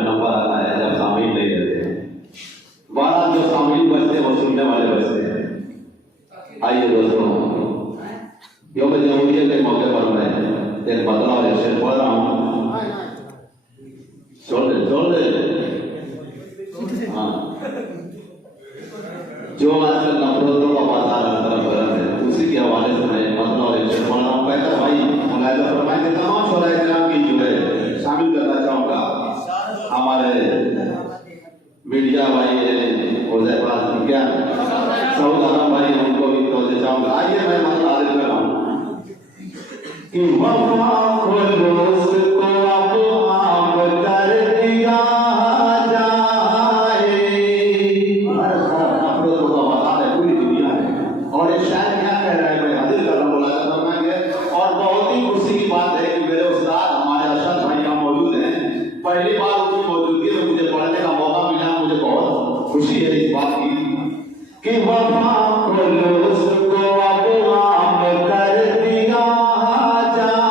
Number आता है जब सामीन नहीं रहते। बारात जो सामीन बचते हैं वो सुनने वाले बचते हैं। आइए दोस्तों, यौम जमहूरियत के मौके पर मैं एक बतला और शेर पढ़ रहा हूँ। छोड़ दे हाँ, जो आजकल नफरतों का बाजार हर तरफ गरम है, उसी के हवाले से मैं बतला और शेर पढ़ रहा हूँ। पहले भाई मुलाहिजा फरमाएं, तमाम शोरा इस्लाम की जो है शामिल करना चाहूँगा। हमारे मीडिया भाई हैं और क्या सऊद अरब भाई, उनको भी तोड़ना चाहूँगा। आइए मैं मतलब आगे कर रहा हूँ कि वफा को दोस्त को अब आप कर दिया जाए। नफरतों का बाजार है पूरी दुनिया में, और ये शायद क्या कह रहा है, मैं हाजिर कर रहा हूँ बोला फरमाएंगे। और बहुत ही खुशी की बात है कि मेरे उस्ताद हमारे अरशद भाई यहाँ मौजूद हैं। पहली बार उनकी मौजूदगी में मुझे पढ़ने का मौका मिला, मुझे बहुत खुशी है इस बात की कि वफा को दोस्त को अब आप कर दिया जाए,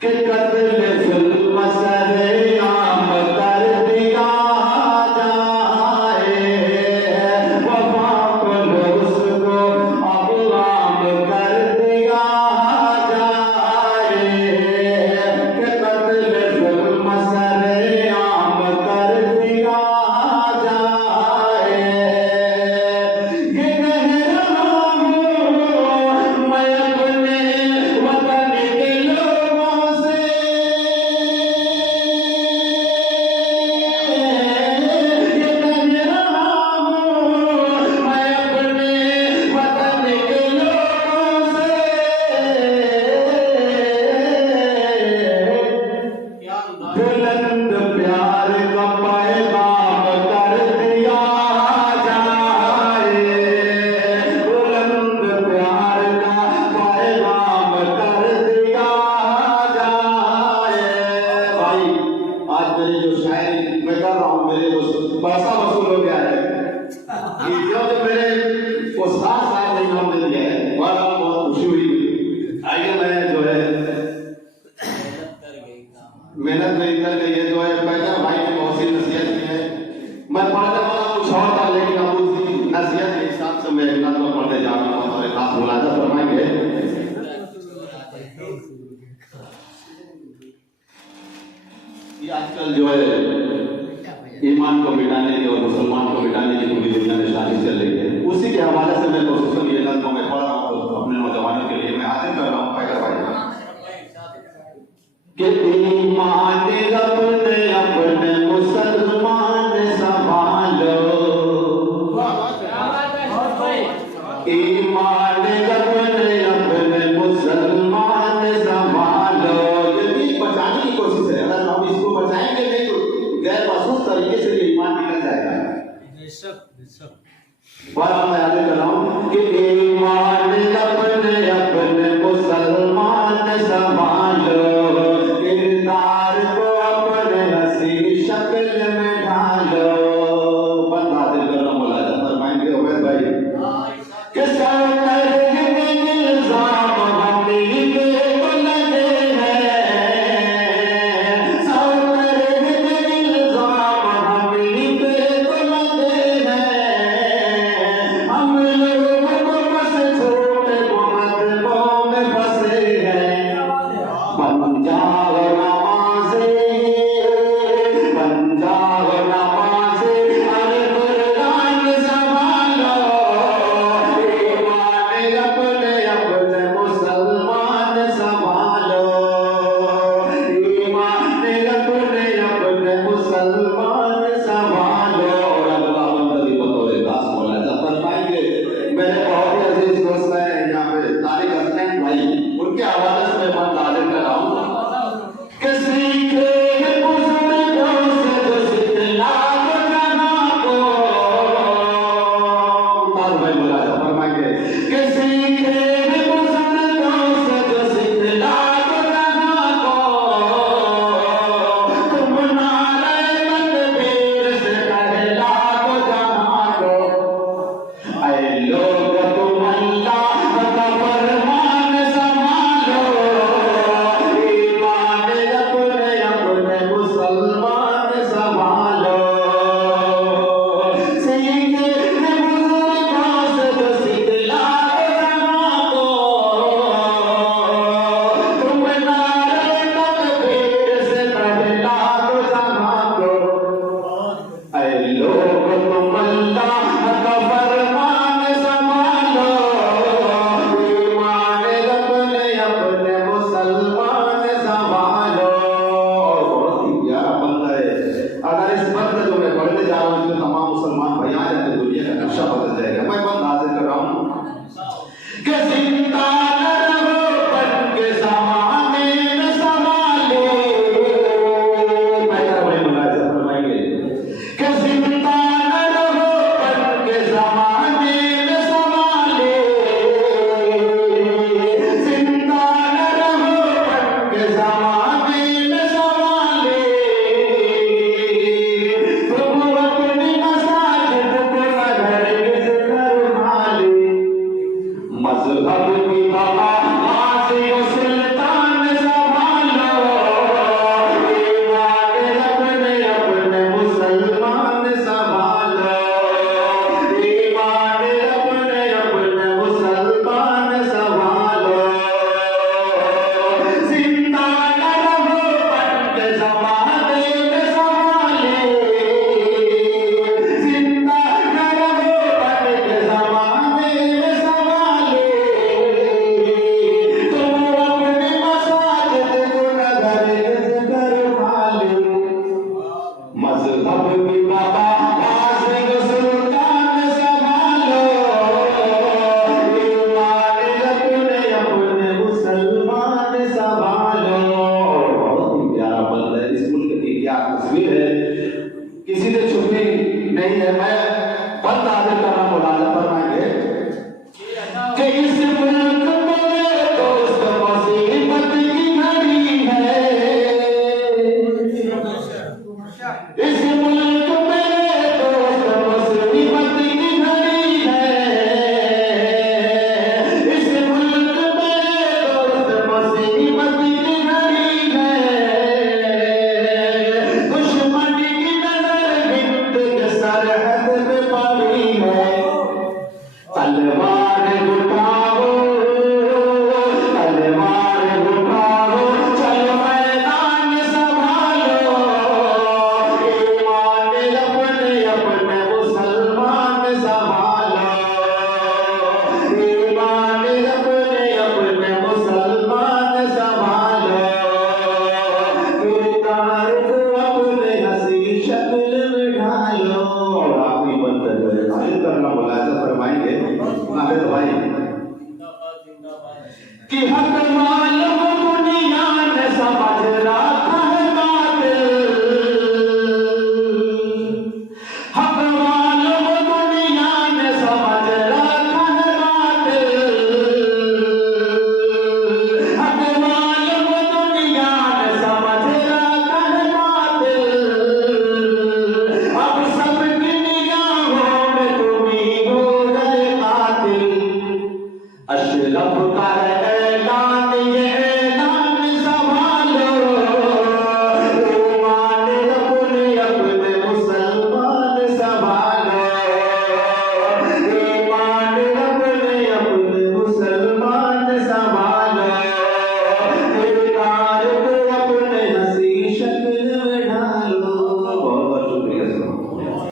कि कत्ल जुल्म सरेआम कर दिया जाए। वफा को दोस्त को अब आप कर दिया जाए, कि कत्ल जुल्म सरेआम कर दिया जाए। ये कह रहा हूँ मैं अपने वतन के लोगों से, ये कह रहा हूँ मैं अपने वतन के लोगों से, बुलंद प्यार का पैगाम कर दिया जाए, बुलंद प्यार का पैगाम कर दिया जाए। भाई आज मेरी जो शायरी मैं कर रहा हूँ, मेरे पैसा वसूल हो गया है कि जो मेरे उस्ताद साहब ने नाम दे दिया है, बहुत खुशी हुई मुझे। आइए मैं जो है मेहनत नहीं कर गई है, जो है पैसा भाई ने बहुत सी नसीहत की है। मैं पढ़ने वाला कुछ और था, लेकिन अब उसकी नसीहत के हिसाब से मैं इतना तो पढ़ने जा रहा हूँ और एक हाथ मुलाजा फरमाएंगे। ये आजकल जो है ईमान को मिटाने की और मुसलमान को मिटाने की पूरी दुनिया में शादी चल रही है, उसी के हवाले से मैं कोशिश ये नज़्म में पढ़ रहा हूँ तो अपने नौजवानों के लिए मैं हाजिर कर रहा हूँ। पैगर भाई कि ईमान अपने अपने मुसलमान संभालो, ईमान अपने अपने मुसलमान संभालो। ये भी बचाने की कोशिश है, अगर हम इसको बचाएंगे नहीं तो गैर महसूस तरीके से ये ईमान निकल जाएगा। पर मैं याद कर रहा हूँ कि ईमान अपने अपने मुसलमान संभालो, किरदार को अपने हंसी शक्ल में ढालो। बंदा दिल करना बोला जाता है माइंड उमेद भाई कि सर इल्जाम हमी पे लगे हैं, सर इल्जाम हमी पे लगे हैं। हम लोगों को बस छोड़ है, इस मुल्क की क्या तस्वीर है, किसी से छुपी नहीं है। मैं बंदा